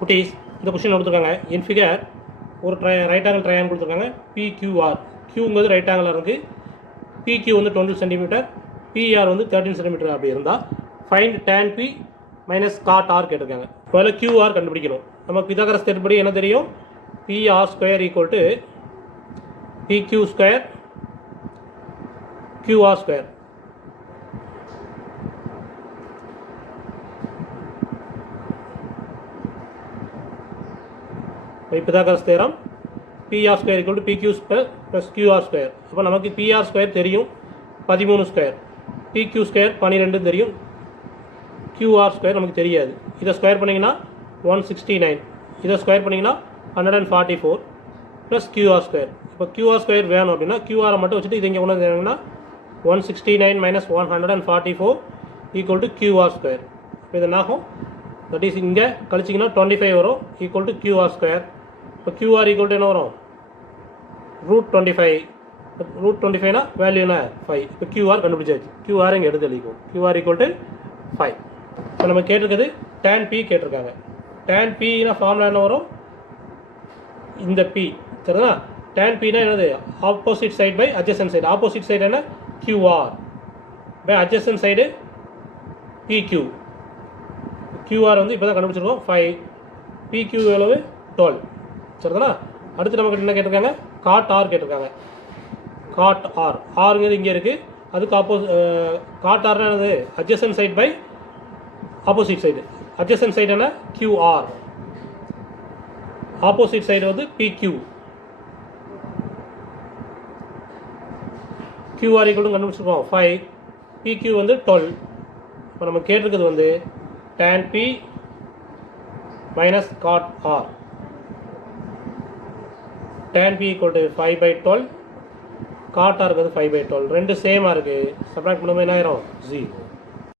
குட்டீஸ் இந்த கொஸ்டின் கொடுத்துருக்காங்க. இன் ஃபிகர் ஒரு ரைட் ஆங்கிள் ட்ரையாங்கிள் கொடுத்துருக்காங்க. PQR, Qங்கிறது ரைட் ஆங்கிளாக இருக்குது. PQ வந்து 20 சென்டிமீட்டர், PR வந்து 13 சென்டிமீட்டர் அப்படி இருந்தால் find tan P minus cot R கேட்டிருக்காங்க. முதல்ல QR கண்டுபிடிக்கணும். நம்ம பிதாகரஸ் தேற்றப்படி என்ன தெரியும்? PR square equal to PQ square QR square. Pythagoras theorem PR square equal to PQ square plus QR square. அப்போ நமக்கு PR ஸ்கொயர் தெரியும் 13 ஸ்கொயர், PQ ஸ்கொயர் 12 தெரியும், QR ஸ்கொயர் நமக்கு தெரியாது. இதை ஸ்கொயர் பண்ணிங்கன்னா 169, இதை ஸ்கொயர் பண்ணிங்கன்னா 144 ப்ளஸ் QR ஸ்கொயர். இப்போ QR ஸ்கொயர் வேணும் அப்படின்னா QR மட்டும் வச்சுட்டு இது இங்கே கொண்டு வந்தீங்கன்னா 169 minus 144 equal to QR square. இப்போ இது என்னாகும்? தட் இஸ் இங்கே கழிச்சிங்கன்னா 25 வரும் ஈக்குவல் டு QR ஸ்கொயர். இப்போ QR ஈக்குவல் டு என்ன வரும்? √25. √25னா வேல்யூ என்ன? 5. இப்போ QR கண்டுபிடிச்சாச்சு. QR இங்கே எடுத்து எழுதிக்கும். QR equal to 5. இப்போ நம்ம கேட்டிருக்கிறது tan P கேட்டிருக்காங்க. tan Pனா ஃபார்முலா என்ன வரும்? இந்த P சரிங்களா? tan Pனா என்னது? Opposite side by adjacent side. Opposite side என்ன? QR by adjacent side PQ. QR வந்து இப்போ தான் கண்டுபிடிச்சிருக்கோம் 5. PQ எவ்வளவு? 12 சரிங்களா? அடுத்து நமக்கு என்ன கேட்டிருக்காங்க? cot R கேட்டிருக்காங்க. cot R, Rங்கிறது இங்கே இருக்குது. அதுக்கு cot R என்னது? Adjacent side by opposite side. Adjacent side என்ன? QR. ஆப்போசிட் சைடு வந்து PQ. QR ஈக்குவல் கண்டுபிடிச்சிருக்கோம் 5. PQ வந்து 12. இப்போ நம்ம கேட்டிருக்கிறது வந்து tan P minus cot R. tan P equal to 5/12, cot R இருக்கிறது 5/12. ரெண்டு சேமாக இருக்குது. சப்ராக்ட் பண்ணும்போது என்ன ஆயிரும்? 0.